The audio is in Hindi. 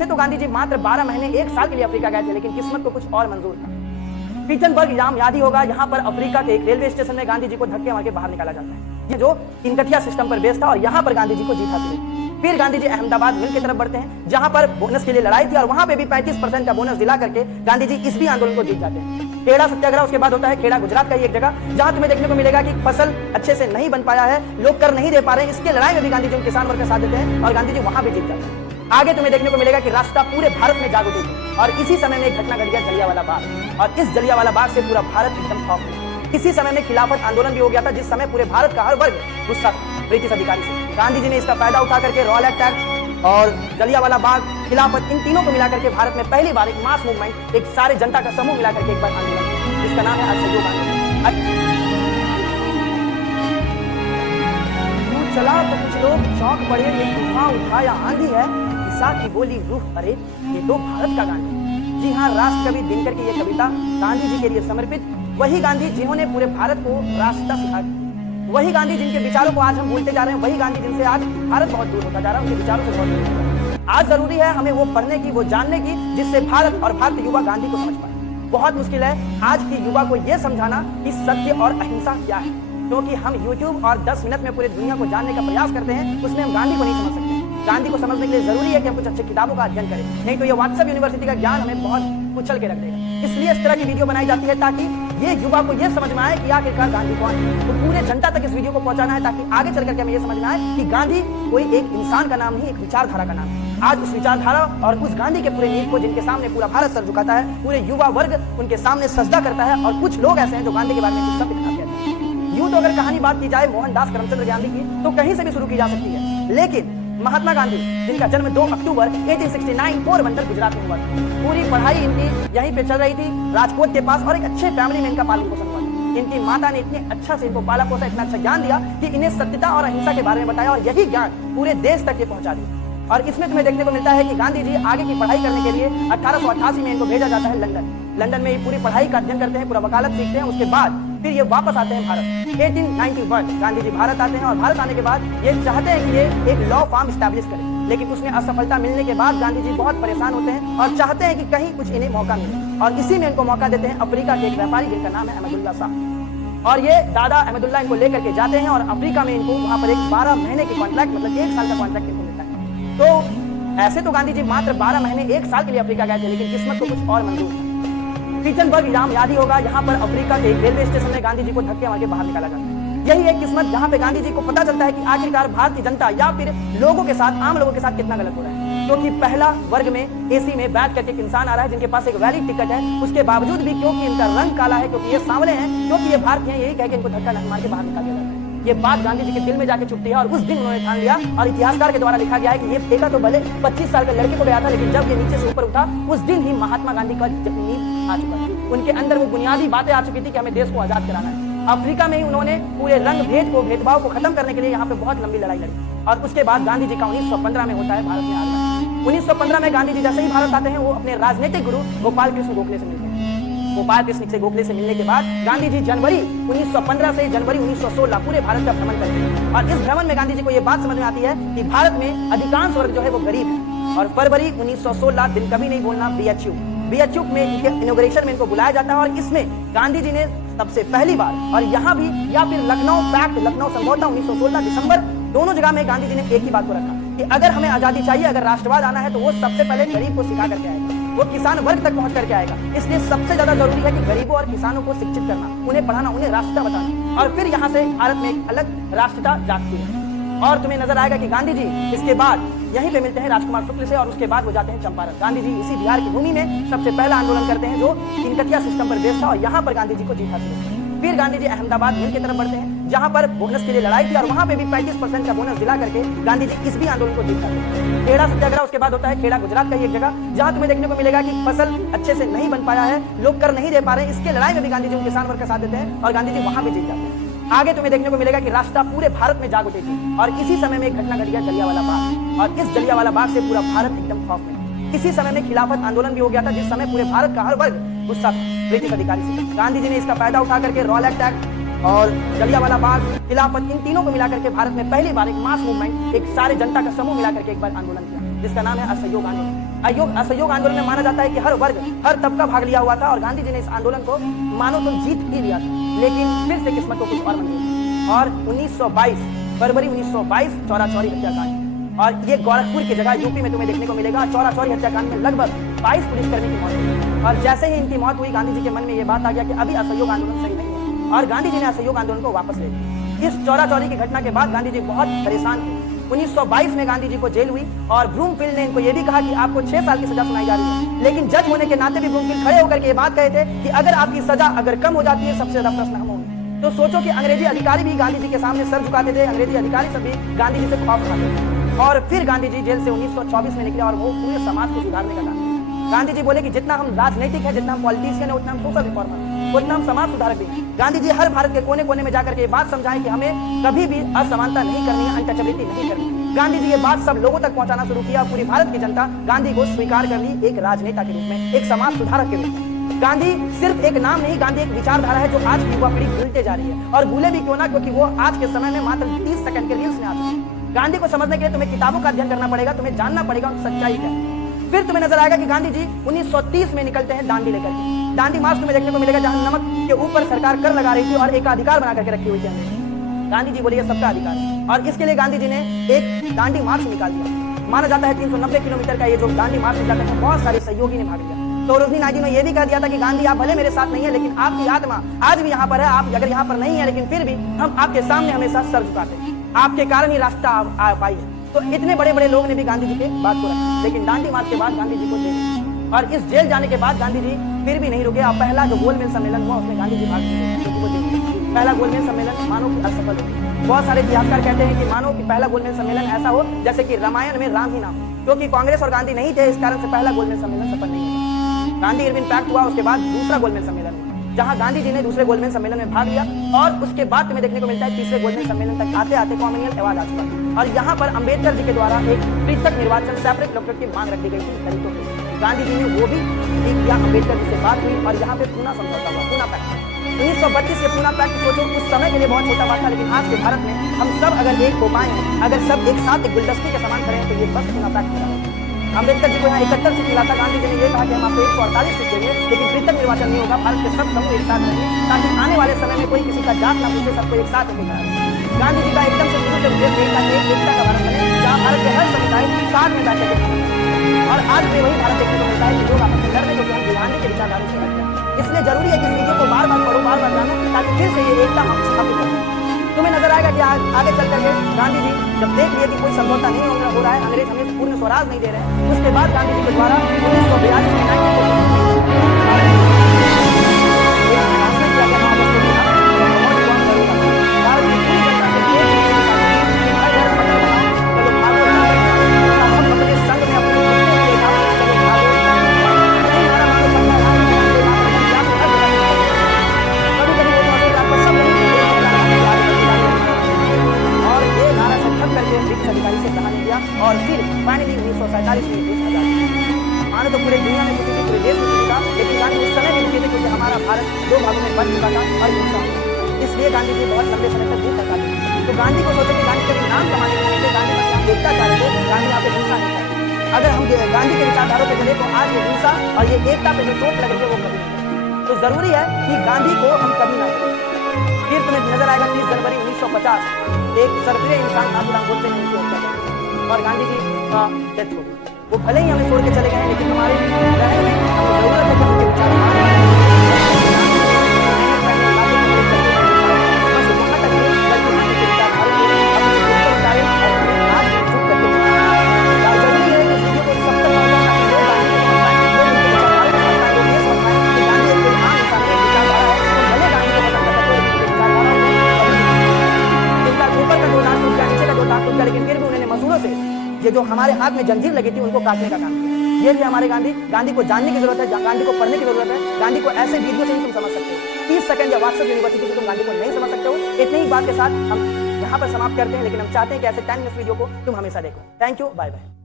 ऐसे तो गांधी जी मात्र 12 महीने 1 साल के लिए अफ्रीका गए थे, लेकिन किस्मत को कुछ और मंजूर था। पीटर्सबर्ग नाम याद ही होगा, यहाँ पर अफ्रीका के एक रेलवे स्टेशन में गांधी जी को धक्के मार के बाहर निकाला जाता है, ये जो इनकथिया सिस्टम पर बेस्ड था, और यहाँ पर गांधी जी को जीत हासिल हुई। फिर गांधी जी अहमदाबाद मिल की तरफ बढ़ते हैं, जहां पर बोनस के लिए लड़ाई थी, और वहां पे भी 35% का बोनस दिला करके गांधी जी इस भी आंदोलन को जीत जाते हैं। खेड़ा सत्याग्रह उसके बाद होता है। खेड़ा गुजरात का ही एक जगह, जहां तुम्हें देखने को मिलेगा कि फसल अच्छे से नहीं बन पाया है, लोग कर नहीं दे पा रहे हैं, इसके लड़ाई में भी गांधी जी किसान वर्ग का साथ देते हैं और गांधी जी वहां भी जीत जाते हैं। आगे तुम्हें देखने को मिलेगा कि राष्ट्र पूरे भारत में जाग उठी थी, और इसी समय में एक घटना घट गया, जलियांवाला बाग, और इस जलियांवाला बाग से पूरा भारत एकदम खौफ में। इसी समय में खिलाफत आंदोलन भी हो गया था, जिस समय पूरे भारत का हर वर्ग गुस्सा था ब्रिटिश अधिकारी से। गांधी जी ने इसका फायदा उठा करके रॉयल एक्ट और जलियांवाला बाग, खिलाफत, इन तीनों को मिलाकर के भारत में पहली बार एक मास मूवमेंट, एक सारे जनता का समूह मिलाकर के एक बार आंदोलन, जिसका नाम है असहयोग आंदोलन। चला तो कुछ लोग चौंक पड़े, एक तूफान उठा या आंधी है, ईसा की बोली रूह, अरे ये तो भारत का गांधी। जी हाँ, राष्ट्र कवि दिनकर की ये कविता गांधी जी के लिए समर्पित, वही गांधी जिन्होंने पूरे भारत को राष्ट्रता सिखाया, वही गांधी जिनके विचारों को आज हम भूलते जा रहे हैं, वही गांधी जिनसे आज भारत बहुत दूर होता जा रहा है, उनके विचारों से बहुत दूर होता जा रहा है। आज जरूरी है हमें वो पढ़ने की, वो जानने की, जिससे भारत और भारतीय युवा गांधी को समझ पाए। बहुत मुश्किल है आज की युवा को यह समझाना कि सत्य और अहिंसा क्या है, क्योंकि हम YouTube और 10 मिनट में पूरी दुनिया को जानने का प्रयास करते हैं, उसमें हम गांधी को नहीं समझ सकते। गांधी को समझने के लिए जरूरी है कि हम कुछ अच्छी किताबों का अध्ययन करें, नहीं तो ये व्हाट्सएप यूनिवर्सिटी का ज्ञान हमें बहुत कुचल के रख देगा। इसलिए इस तरह की वीडियो बनाई जाती है ताकि ये युवा को यह समझ में आए कि आखिरकार गांधी कौन है। तो पूरे जनता तक इस वीडियो को पहुंचाना है, ताकि आगे चल करके हमें यह समझ में आए कि गांधी कोई एक इंसान का नाम नहीं, एक विचारधारा का नाम है। आज उस विचारधारा और उस गांधी के पूरे नींव को, जिनके सामने पूरा भारत सर झुकाता है, पूरे युवा वर्ग उनके सामने सजदा करता है, और कुछ लोग ऐसे हैं जो गांधी के बारे में कुछ सब लिखना कहते हैं। यूं तो अगर कहानी बात की जाए मोहनदास करमचंद गांधी की, तो कहीं से भी शुरू की जा सकती है, लेकिन महात्मा गांधी, जिनका जन्म 2 अक्टूबर 1869 पोरबंदर गुजरात में हुआ था, पूरी पढ़ाई इनकी यहीं पे चल रही थी, राजकोट के पास, और एक अच्छे फैमिली में इनका पालन पोषण हुआ था। इनकी माता ने इतने अच्छा से इनको पाला पोसा, इतना अच्छा ज्ञान दिया कि इन्हें सत्यता और अहिंसा के बारे में बताया, और यही ज्ञान पूरे देश तक ये पहुंचा दिया। और इसमें तुम्हें देखने को मिलता है कि गांधी जी आगे की पढ़ाई करने के लिए 1888 में इनको भेजा जाता है लंदन में ये पूरी पढ़ाई का अध्ययन करते हैं, पूरा वकालत सीखते हैं, उसके बाद फिर ये वापस आते हैं भारत। 1891 गांधी जी भारत आते हैं, और भारत आने के बाद ये चाहते हैं कि ये एक लॉ फार्म स्टैब्लिश करें, लेकिन उसमें असफलता मिलने के बाद गांधी जी बहुत परेशान होते हैं और चाहते हैं कि कहीं कुछ इन्हें मौका मिले, और इसी में इनको मौका देते हैं अफ्रीका के एक व्यापारी जिनका नाम है अहमदुल्ला शाह। और ये दादा अहमदुल्ला इनको लेकर के जाते हैं, और अफ्रीका में इनको वहां पर एक 12 महीने की कॉन्ट्रैक्ट, मतलब 1 साल का कॉन्ट्रैक्ट इनको मिलता है। तो ऐसे तो गांधी जी मात्र 12 महीने 1 साल के लिए अफ्रीका गए थे, लेकिन किस्मत को कुछ और मंजूर था। पीटर्सबर्ग नाम याद ही होगा, यहाँ पर अफ्रीका के एक रेलवे स्टेशन में गांधी जी को धक्के मार के बाहर निकाला जाता है। यही एक किस्मत जहाँ पे गांधी जी को पता चलता है कि आखिरकार भारतीय जनता या फिर लोगों के साथ, आम लोगों के साथ कितना गलत हो रहा है, क्योंकि पहला वर्ग में एसी में बैठ करके एक इंसान आ रहा है जिनके पास एक वैलिड टिकट है, उसके बावजूद भी क्योंकि इनका रंग काला है, क्योंकि ये सांवले हैं, क्योंकि ये भारतीय हैं, यही कह के इनको धक्का मार के बाहर निकाल दिया जाता है। ये बात गांधी जी के दिल में जाके छुपती है, और उस दिन उन्होंने ठान लिया, और इतिहासकार के द्वारा लिखा गया है कि ये फेंका तो भले 25 साल के लड़के को गया था, लेकिन जब ये नीचे से ऊपर उठा, उस दिन ही महात्मा गांधी का नींव आ चुका था। उनके अंदर वो बुनियादी बातें आ चुकी थी कि हमें देश को आजाद कराना है। अफ्रीका में ही उन्होंने पूरे रंग भेदभाव को खत्म करने के लिए यहाँ पे बहुत लंबी लड़ाई लड़ी, और उसके बाद गांधी जी का 1915 में होता है भारत में आगमन। 1915 में गांधी जी जैसे ही भारत आते हैं, वो अपने राजनीतिक गुरु गोपाल कृष्ण गोखले से मिलते हैं। गोपाल कृष्ण गोखले से मिलने के बाद गांधी जी जनवरी 1915 से जनवरी 1916 पूरे भारत का भ्रमण करते हैं, और इस भ्रमण में गांधी जी को यह बात समझ में आती है कि भारत में अधिकांश वर्ग जो है वो गरीब है। और फरवरी 1916, दिन कभी नहीं बोलना, बीएचयू में इनके इनॉग्रेशन में इनको बुलाया जाता है, और इसमें गांधी जी ने सबसे पहली बार, और यहाँ भी या फिर लखनऊ पैक्ट, लखनऊ समझौता 1916 दिसंबर, दोनों जगह में गांधी जी ने एक ही बात को रखा कि अगर हमें आजादी चाहिए, अगर राष्ट्रवाद आना है, तो वो सबसे पहले गरीब को सिखा करके आएगा, वो किसान वर्ग तक पहुंच करके आएगा। इसलिए सबसे ज्यादा जरूरी है कि गरीबों और किसानों को शिक्षित करना, उन्हें पढ़ाना, उन्हें राष्ट्रता बताना, और फिर यहाँ से भारत में एक अलग राष्ट्रता जागती है। और तुम्हें नजर आएगा कि गांधी जी इसके बाद यहीं पे मिलते हैं राजकुमार शुक्ल से, और उसके बाद वो जाते हैं चंपारण। गांधी जी इसी बिहार की भूमि में सबसे पहला आंदोलन करते हैं, जो इनकथिया सिस्टम पर बेस्ड था, और यहाँ पर गांधी जी को जीत हासिल होती है। फिर गांधी जी अहमदाबाद मिल की तरफ बढ़ते हैं, जहां पर बोनस के लिए लड़ाई थी, और वहां पे भी 35% का बोनस दिला करके गांधी जी इस भी आंदोलन को जीत जाते हैं। खेड़ा सत्याग्रह उसके बाद होता है। खेड़ा गुजरात का ही एक जगह, जहां तुम्हें देखने को मिलेगा कि फसल अच्छे से नहीं बन पाया है, लोग कर नहीं दे पा रहे हैं, इसके लड़ाई में भी गांधी जी किसान वर्ग का साथ देते हैं, और गांधी जी वहां भी जीत जाते हैं। आगे तुम्हें देखने को मिलेगा कि राष्ट्र पूरे भारत में जाग उठी थी, और इसी समय में एक घटना घट गया, जलियांवाला बाग, और इस जलियांवाला बाग से पूरा भारत एकदम खौफ में। इसी समय में खिलाफत आंदोलन भी हो गया था, जिस समय पूरे भारत का हर वर्ग गुस्सा था ब्रिटिश अधिकारी से। गांधी जी ने इसका फायदा उठा करके रॉयल एक्ट और जलियांवाला बाग, खिलाफत, इन तीनों को मिलाकर के भारत में पहली बार एक मास मूवमेंट, एक सारे जनता का समूह मिलाकर के एक बार आंदोलन किया, जिसका नाम है असहयोग आंदोलन। असहयोग आंदोलन में माना जाता है कि हर वर्ग, हर तबका भाग लिया हुआ था और गांधी जी ने इस आंदोलन को मानो तो जीत ही लिया था, लेकिन फिर से किस्मत को कुछ और मंजूर और 1922 फरवरी 1922 चौरा-चौरी हत्याकांड। और ये गोरखपुर की जगह यूपी में तुम्हें देखने को मिलेगा। चौरा-चौरी हत्याकांड में लगभग 22 पुलिसकर्मी की मौत हुई और जैसे ही इनकी मौत हुई, गांधी जी के मन में ये बात आ गया कि अभी असहयोग आंदोलन सही नहीं है और गांधी जी ने असहयोग आंदोलन को वापस ले लिया। इस चौरा-चौरी की घटना के बाद गांधी जी बहुत परेशान थे। 1922 में गांधी जी को जेल हुई और ब्रूमफील्ड ने इनको यह भी कहा कि आपको 6 साल की सजा सुनाई जा रही है, लेकिन जज होने के नाते भी ब्रूमफील्ड खड़े होकर के ये बात कहे थे कि अगर आपकी सजा अगर कम हो जाती है, सबसे ज्यादा प्रश्न हम होंगे। तो सोचो कि अंग्रेजी अधिकारी भी गांधी जी के सामने सर झुकाते थे, अंग्रेजी अधिकारी सब भी गांधी जी से खौफ खाते थे। और फिर गांधी जी जेल से 1924 में निकले और वो पूरे समाज को सुधारने का काम। गांधी जी बोले कि जितना हम राजनीतिक है, जितना हम पॉलिटिशियन है, उतना हम सोशल रिफॉर्मर, उतना हम समाज सुधारक भी। गांधी जी हर भारत के कोने कोने में जाकर के ये बात समझाएं कि हमें कभी भी असमानता नहीं करनी है, अनटचेबिलिटी नहीं करनी। गांधी जी ये बात सब लोगों तक पहुंचाना शुरू किया। पूरी भारत की जनता गांधी को स्वीकार कर ली एक राजनेता के रूप में, एक समाज सुधारक के रूप में। गांधी सिर्फ एक नाम नहीं, गांधी एक विचारधारा है जो आज की युवा पीढ़ी भूलते जा रही है और भूले भी क्यों ना, क्योंकि वो आज के समय में मात्र 30 सेकंड के रील्स में आती है। गांधी को समझने के लिए तुम्हें किताबों का अध्ययन करना पड़ेगा, तुम्हें जानना पड़ेगा सच्चाई क्या है। फिर तुम्हें नजर आएगा कि गांधी जी 1930 में निकलते हैं दांडी लेकर के। दांडी मार्च तुम्हें देखने को मिलेगा जहां नमक के ऊपर सरकार कर लगा रही थी और एक अधिकार बना करके रखी हुई थी। गांधी जी बोले ये सबका अधिकार है और इसके लिए गांधी जी ने एक दांडी मार्च निकाल दिया। माना जाता है 390 किलोमीटर का ये जो दांडी मार्च निकालते हैं, बहुत सारे सहयोगी ने भाग लिया। तो रोशनी नायडू ने यह भी कह दिया था कि गांधी आप भले मेरे साथ नहीं है, लेकिन आपकी आत्मा आज भी यहाँ पर है। आप अगर यहाँ पर नहीं है, लेकिन फिर भी हम आपके सामने हमेशा सर झुकाते हैं, आपके कारण ही रास्ता आ पाई है। तो इतने बड़े बड़े लोग ने भी गांधी जी के बात को रखा, लेकिन दांडी मार्च के बाद गांधी जी को जेल और इस जेल जाने के बाद गांधी जी फिर भी नहीं रुके। अब पहला जो गोलमेज सम्मेलन हुआ उसमें गांधी जी भाग लिए। पहला गोलमेज सम्मेलन मानो कि असफल हो। बहुत सारे इतिहासकार कहते हैं कि मानो कि पहला गोलमेज सम्मेलन ऐसा हो जैसे कि रामायण में राम ही नाम, क्योंकि कांग्रेस और गांधी नहीं थे, इस कारण से पहला गोलमेज सम्मेलन सफल नहीं हुआ। गांधी इरविन पैक्ट हुआ, उसके बाद दूसरा गोलमेज सम्मेलन हुआ जहां गांधी जी ने दूसरे गोलमेज सम्मेलन में भाग लिया और उसके बाद तुम्हें देखने को मिलता है तीसरे गोलमेज सम्मेलन तक आते आते कॉमनवेल्थ अवार्ड आ चुका और यहाँ पर अंबेडकर जी के द्वारा एक पृथक निर्वाचन सेपरेट इलेक्टोरेट की मांग रख दी गई थी दलितों के। गांधी जी ने वो भी किया, अंबेडकर जी से बात हुई और यहाँ पे पूना समझौता हुआ, पूना पैक्ट। 1932 के पूना पैक्ट सोचो उस समय के लिए बहुत छोटा बात था, लेकिन आज के भारत में हम सब अगर एक हो पाए, अगर सब एक साथ एक गुलदस्ते के समान करें तो ये बस पूना पैक्ट पूरा होगा। अंबेडकर जी को यहाँ 71 सीट मिला था। गांधी जी ने यह कहा कि हम आपको 148 सीट देंगे, लेकिन पृथक निर्वाचन नहीं होगा, भारत के सब समूह एक साथ रहेंगे ताकि आने वाले समय में कोई किसी का जात ना पूछे, सबको एक साथ होकर करा। गांधी जी का एकदम से शुरू से उद्देश्य यही था कि एकता का भारत बने जहाँ भारत के हर समुदाय साथ में बैठे और आज भी वही भारत देखने को मिलता है कि लोग आपस में लड़ने क्योंकि हम गांधी के विचारधारा से हट गए। इसलिए जरूरी है कि इस वीडियो को बार बार पढ़ो, बार बार जानो ताकि फिर से ये एकता हम स्थापित करें। तुम्हें नजर आएगा कि आगे चल करके गांधी जी जब देख लिए कि कोई समझौता नहीं हो रहा है, अंग्रेज हमें पूर्ण स्वराज नहीं दे रहे हैं, उसके बाद गांधी जी के द्वारा 1942 में और फिर फाइनली 1947 में देश आजाद। मानो तो पूरे दुनिया में किसी भी पूरे देश में किसी था, लेकिन गांधी उस समय भी रुके थे क्योंकि हमारा भारत 2 भागों में बंट चुका था और हिंसा हुआ। इसलिए गांधी जी बहुत लंबे समय तक भूख हड़ताल थी। तो गांधी को सोचे कि गांधी के नाम कमाने के लिए गांधी बस यहाँ एकता चाह रहे थे, गांधी यहाँ पे हिंसा नहीं चाहते। अगर हम गांधी के विचारधारों पे चले तो आज ये हिंसा और ये एकता पे जो चोट लग रही है वो कभी नहीं। तो जरूरी है कि गांधी को हम कभी ना करें। फिर तुम्हें नजर आएगा 30 जनवरी 1950 एक सर्वप्रिय इंसान नाथूराम गोडसे ने उनकी हत्या की और गांधी जी का डेथ हो गई। वो भले ही हमें छोड़ के चले गए, लेकिन हमारे रहने में हमें जरूरत है कि उनके विचार लेकिन फिर भी उन्होंने मसूलों से ये जो हमारे हाथ में जंजीर लगी थी उनको काटने का काम किया। ये थे हमारे गांधी। गांधी को जानने की जरूरत है, गांधी को पढ़ने की जरूरत है। गांधी को ऐसे वीडियो से ही तुम समझ सकते हो। 30 सेकंड या व्हाट्सएप यूनिवर्सिटी से तुम गांधी को नहीं समझ सकते हो। इतनी ही बात के साथ हम यहाँ पर समाप्त करते हैं, लेकिन हम चाहते हैं कि ऐसे 10 मिनट वीडियो को तुम हमेशा देखो। Thank you, bye bye.